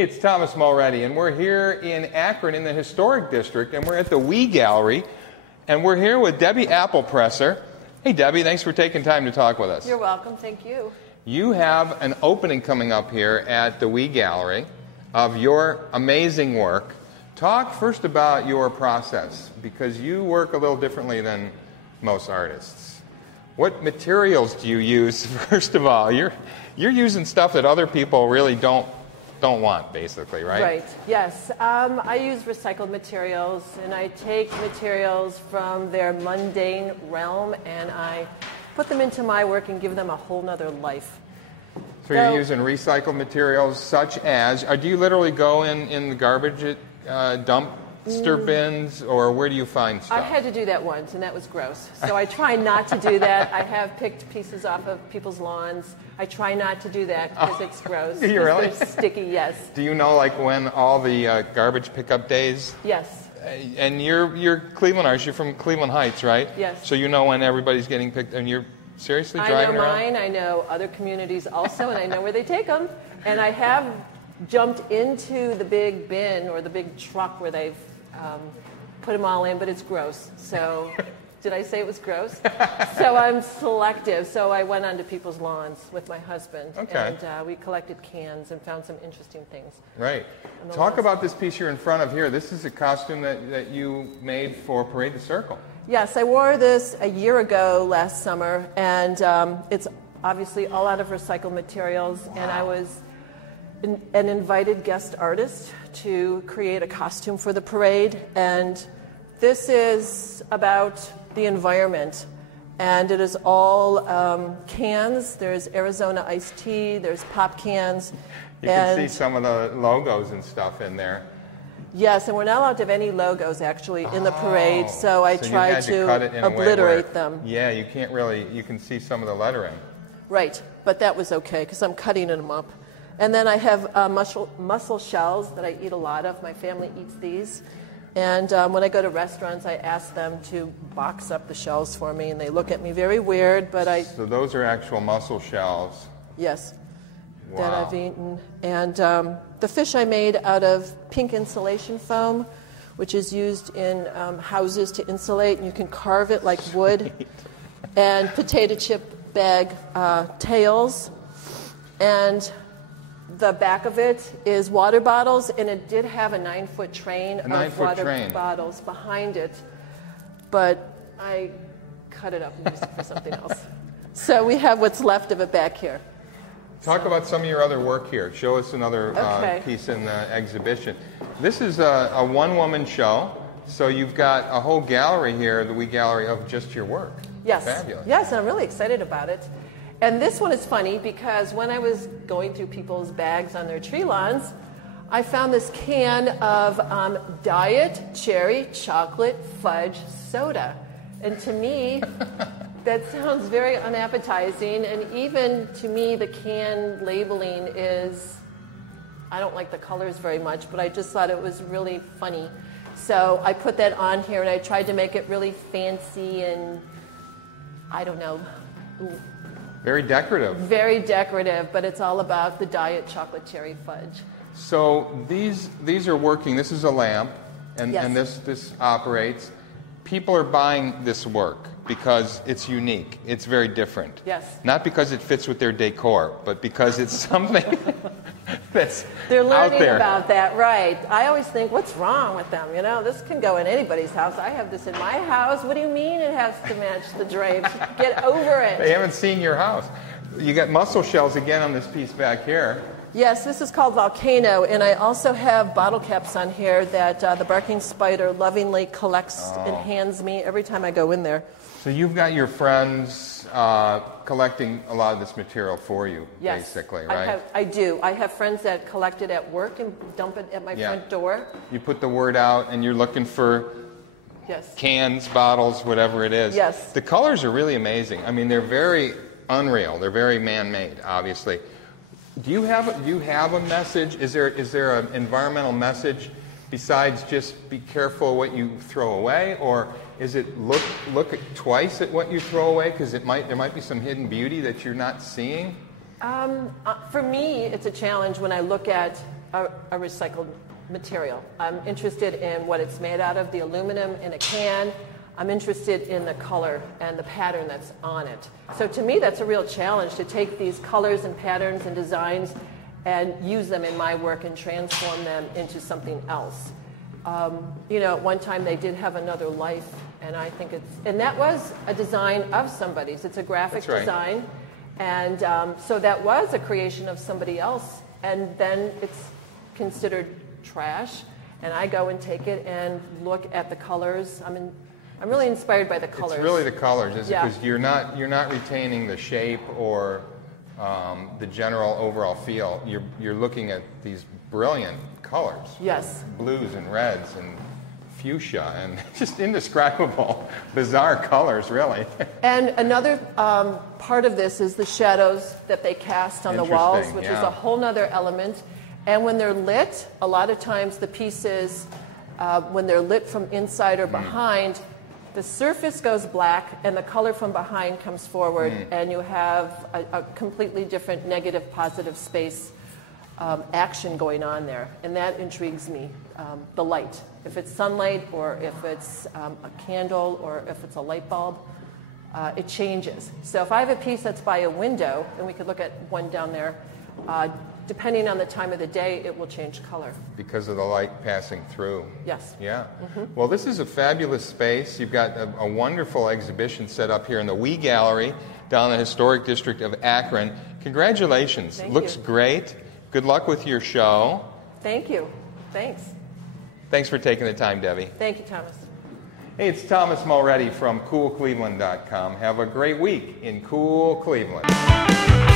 Hey, it's Thomas Mulready, and we're here in Akron in the Historic District, and we're at the We Gallery, and we're here with Debbie Applepresser. Hey, Debbie, thanks for taking time to talk with us. You're welcome. Thank you. You have an opening coming up here at the We Gallery of your amazing work. Talk first about your process, because you work a little differently than most artists. What materials do you use, first of all? You're using stuff that other people really don't want, basically, right? Right, yes. I use recycled materials, and I take materials from their mundane realm, and I put them into my work and give them a whole nother life. So you're using recycled materials such as, do you literally go in the garbage dumpster bins, or where do you find stuff? I had to do that once, and that was gross. So I try not to do that. I have picked pieces off of people's lawns. I try not to do that because it's gross. Do you really? They're sticky, yes. Do you know, like, when all the garbage pickup days? Yes. And you're Cleveland artist. You're from Cleveland Heights, right? Yes. So you know when everybody's getting picked, and you're seriously driving around? I know mine. I know other communities also, and I know where they take them. And I have jumped into the big bin or the big truck where they've put them all in, but it's gross. So, did I say it was gross? So I'm selective. So I went onto people's lawns with my husband, okay. And we collected cans and found some interesting things. Right. Talk about this piece you're in front of here. This is a costume that you made for Parade the Circle. Yes, I wore this a year ago last summer, and it's obviously all out of recycled materials, wow. And I was an invited guest artist to create a costume for the parade, and this is about the environment, and it is all cans. There's Arizona iced tea, there's pop cans. You can see some of the logos and stuff in there. Yes, and we're not allowed to have any logos actually in the parade, so I tried to obliterate them. Yeah, you can't really, you can see some of the lettering. Right, but that was okay because I'm cutting them up. And then I have mussel shells that I eat a lot of. My family eats these. And when I go to restaurants, I ask them to box up the shells for me, and they look at me very weird, but I... So those are actual mussel shells? Yes. Wow. That I've eaten. And the fish I made out of pink insulation foam, which is used in houses to insulate, and you can carve it like wood. And potato chip bag tails. And the back of it is water bottles, and it did have a 9-foot train of water bottles behind it, but I cut it up and used it for something else. So we have what's left of it back here. Talk about some of your other work here. Show us another piece in the exhibition. This is a one-woman show, so you've got a whole gallery here, the We Gallery, of just your work. Yes. Fabulous. Yes, and I'm really excited about it. And this one is funny because when I was going through people's bags on their tree lawns, I found this can of Diet Cherry Chocolate Fudge Soda. And to me, that sounds very unappetizing. And even to me, the can labeling is, I don't like the colors very much, but I just thought it was really funny. So I put that on here, and I tried to make it really fancy and, I don't know, very decorative. Very decorative, but it's all about the Diet Chocolate Cherry Fudge. So these are working. This is a lamp, and, yes. And this operates. People are buying this work because it's unique. It's very different. Yes. Not because it fits with their decor, but because it's something that's They're learning out there. About that, right. I always think, what's wrong with them? You know, this can go in anybody's house. I have this in my house. What do you mean it has to match the drapes? Get over it. They haven't seen your house. You got mussel shells again on this piece back here. Yes, this is called Volcano, and I also have bottle caps on here that the barking spider lovingly collects and hands me every time I go in there. So you've got your friends collecting a lot of this material for you, yes, basically, right? I do. I have friends that collect it at work and dump it at my front door. You put the word out, and you're looking for yes. cans, bottles, whatever it is. Yes. The colors are really amazing. I mean, they're very unreal. They're very man-made, obviously. Do you have a message? Is there an environmental message besides just be careful what you throw away, or is it look twice at what you throw away because there might be some hidden beauty that you're not seeing? For me, it's a challenge when I look at a recycled material. I'm interested in what it's made out of, the aluminum in a can. I'm interested in the color and the pattern that's on it. So to me, that's a real challenge to take these colors and patterns and designs and use them in my work and transform them into something else. At one time they did have another life, and I think and that was a design of somebody's. It's a graphic design, and so that was a creation of somebody else, and then it's considered trash, and I go and take it and look at the colors. I'm really inspired by the colors. It's really the colors, isn't it? Because you're not retaining the shape or the general overall feel. You're looking at these brilliant colors. Yes. Blues and reds and fuchsia and just indescribable, bizarre colors, really. And another part of this is the shadows that they cast on the walls, which is a whole nother element. And when they're lit, a lot of times the pieces, when they're lit from inside or behind, the surface goes black and the color from behind comes forward, and you have a completely different negative, positive space action going on there. And that intrigues me, the light. If it's sunlight or if it's a candle or if it's a light bulb, it changes. So if I have a piece that's by a window, and we could look at one down there, depending on the time of the day, it will change color. Because of the light passing through. Yes. Yeah. Well, this is a fabulous space. You've got a wonderful exhibition set up here in the Wee Gallery down in the historic district of Akron. Congratulations. Looks great. Good luck with your show. Thank you. Thanks. Thanks for taking the time, Debbie. Thank you, Thomas. Hey, it's Thomas Mulready from CoolCleveland.com. Have a great week in cool Cleveland.